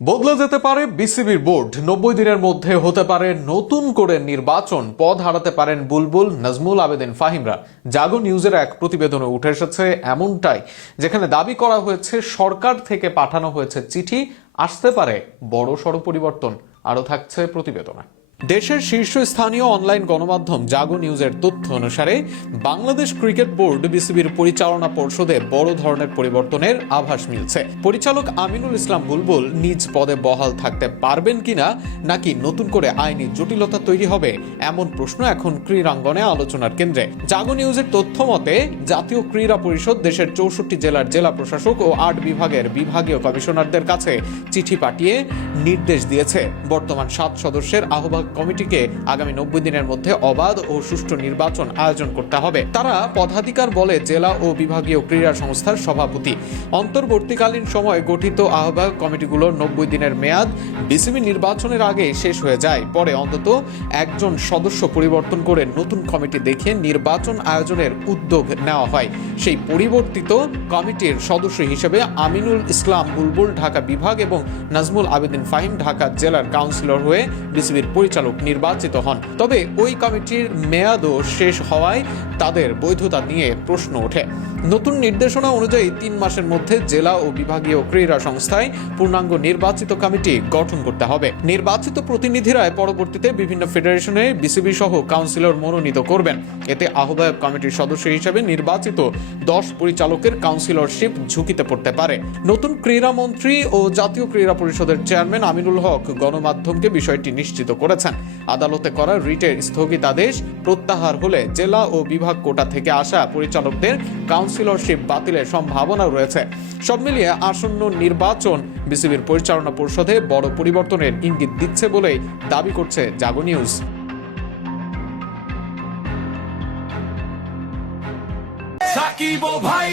বদলে যেতে পারে বিসিবির বোর্ড। 90 দিনের মধ্যে হতে পারে নতুন করে নির্বাচন। পদ হারাতে পারেন বুলবুল, নাজমুল আবেদিন ফাহিমরা। জাগো নিউজের এক প্রতিবেদনে উঠে এসেছে এমনটাই, যেখানে দাবি করা হয়েছে সরকার থেকে পাঠানো হয়েছে চিঠি, আসতে পারে বড়সড় পরিবর্তন। আরও থাকছে প্রতিবেদনে। দেশের শীর্ষস্থানীয় অনলাইন গণমাধ্যম জাগো নিউজের তথ্য অনুসারে বাংলাদেশ ক্রিকেট বোর্ড বিসিবির পরিচালনা পর্ষদে বড় ধরনের পরিবর্তনের আভাস মিলছে। পরিচালক আমিনুল ইসলাম বুলবুল নিজ পদে বহাল থাকতে পারবেন কিনা, নাকি নতুন করে আইনি জটিলতা তৈরি হবে, এমন প্রশ্ন এখন ক্রীড়াঙ্গনে আলোচনার কেন্দ্রে। জাগো নিউজের তথ্য মতে জাতীয় ক্রীড়া পরিষদ দেশের 64 জেলার জেলা প্রশাসক ও 8 বিভাগের বিভাগীয় কমিশনারদের কাছে চিঠি পাঠিয়ে নির্দেশ দিয়েছে বর্তমান 7 সদস্যের আহ্বায়ক কমিটিকে আগামী 90 দিনের মধ্যে অবাধ ও সুষ্ঠু নির্বাচন আয়োজন করতে হবে। তারা পদাধিকার বলে জেলা ও বিভাগীয় ক্রীড়া সংস্থার সভাপতি। অন্তর্বর্তীকালীন সময়ে গঠিত আহ্বায়ক কমিটিগুলোর 90 দিনের মেয়াদ বিসিবি নির্বাচনের আগে শেষ হয়ে যায়। পরে অন্তত একজন সদস্য পরিবর্তন করে নতুন কমিটি দেখে নির্বাচন আয়োজনের উদ্যোগ নেওয়া হয়। সেই পরিবর্তিত কমিটির সদস্য হিসেবে আমিনুল ইসলাম বুলবুল ঢাকা বিভাগ এবং নাজমুল আবেদিন ফাহিম ঢাকা জেলার কাউন্সিলর হয়ে বিসিবির পরিচালক নির্বাচিত হন। তবে ওই কমিটির মেয়াদও শেষ হওয়ায় তাদের বৈধতা নিয়ে প্রশ্ন ওঠে। নতুন নির্দেশনা অনুযায়ী 3 মাসের মধ্যে জেলা ও বিভাগীয় ক্রীড়া সংস্থায় পূর্ণাঙ্গ নির্বাচিত কমিটি গঠন করতে হবে। নির্বাচিত প্রতিনিধিরা পরবর্তীতে বিভিন্ন ফেডারেশনে বিসিবি সহ কাউন্সিলর মনোনীত করবেন। এতে আহ্বায়ক কমিটির সদস্য হিসেবে নির্বাচিত 10 পরিচালকের কাউন্সিলরশিপ ঝুঁকিতে পড়তে পারে। নতুন ক্রীড়া মন্ত্রী ও জাতীয় ক্রীড়া পরিষদের চেয়ারম্যান আমিনুল হক গণমাধ্যমকে বিষয়টি নিশ্চিত করেছেন। আদালতে করা রিটের স্থগিতাদেশ প্রত্যাহার হলে জেলা ও বিভাগ কোটা থেকে আসা পরিচালকদের কাউন্সিলরশিপ বাতিলের সম্ভাবনা রয়েছে। সব মিলিয়ে আসন্ন নির্বাচন বিসিবির পরিচালনা পর্ষদে বড় পরিবর্তনের ইঙ্গিত দিচ্ছে বলেই দাবি করছে জাগো নিউজ। সাকিব ভাই